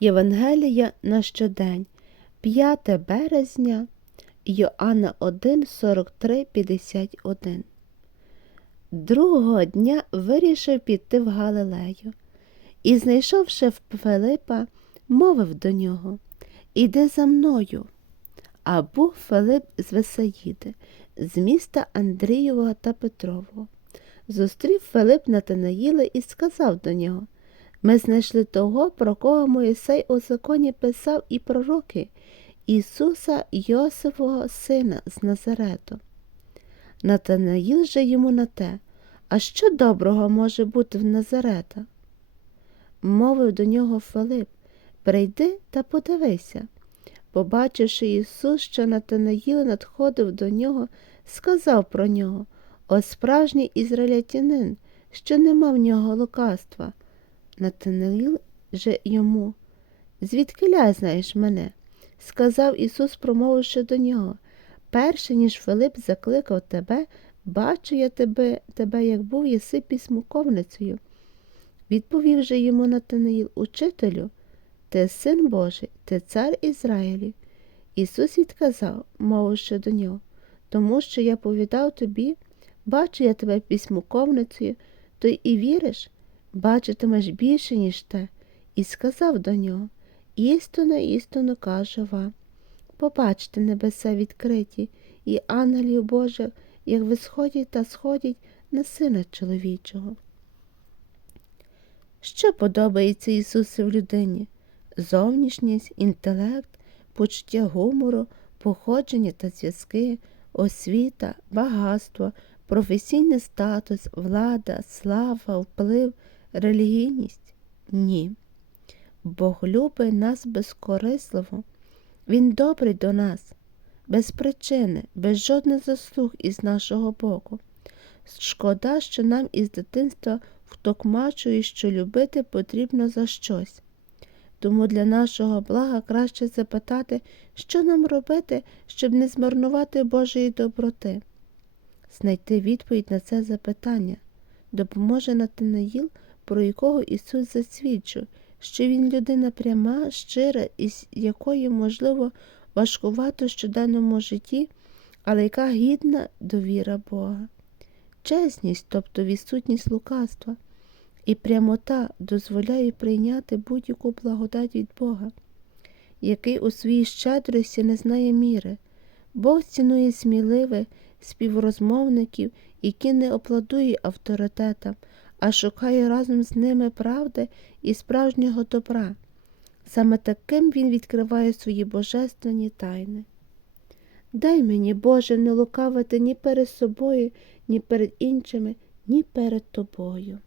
Євангелія на щодень, 5 березня, Йоанна 1, 43, 51. Другого дня вирішив піти в Галилею і, знайшовши Филипа, мовив до нього Іди за мною. А був Филип з Весаїди, з міста Андрієвого та Петрового. Зустрів Филип Натанаїла і сказав до нього Ми знайшли того, про кого Моїсей у законі писав і пророки, Ісуса Йосифового сина з Назарету. Натанаїл же йому на те, а що доброго може бути в Назарета? Мовив до нього Филип, прийди та подивися. Побачивши Ісус, що Натанаїл надходив до нього, сказав про нього О справжній ізраїлятянин, що нема в нього лукавства. Натанаїл же йому, звідкиля знаєш мене? сказав Ісус, промовивши до нього. Перше, ніж Филип закликав тебе, бачу я тебе, тебе, як був єси письмоковницею. Відповів же йому Натанаїл, учителю, ти син Божий, ти цар Ізраїлів. Ісус відказав, мовивши до нього, тому що я повідав тобі, бачу я тебе письмоковницею, то й і віриш, бачитимеш більше, ніж те, і сказав до нього, істинно, істинно кажу вам. Побачте небеса відкриті, і ангелів Божих, як висходять та сходять на сина чоловічого. Що подобається Ісусу в людині? Зовнішність, інтелект, почуття гумору, походження та зв'язки, освіта, багатство, професійний статус, влада, слава, вплив, релігійність? Ні. Бог любить нас безкорисливо. Він добрий до нас, без причини, без жодних заслуг із нашого боку. Шкода, що нам із дитинства втокмачує, що любити потрібно за щось. Тому для нашого блага краще запитати, що нам робити, щоб не змарнувати Божої доброти. Знайти відповідь на це запитання допоможе Натанаїл, про якого Ісус засвідчив, що він людина пряма, щира, із якої, можливо, важкувато в щоденному житті, але яка гідна довіра Бога. Чесність, тобто відсутність лукавства, і прямота дозволяє прийняти будь-яку благодать від Бога, який у своїй щедрості не знає міри. Бог цінує сміливих співрозмовників, які не опладує авторитетам, а шукає разом з ними правди і справжнього добра. Саме таким він відкриває свої божественні тайни. Дай мені, Боже, не лукавити ні перед собою, ні перед іншими, ні перед тобою.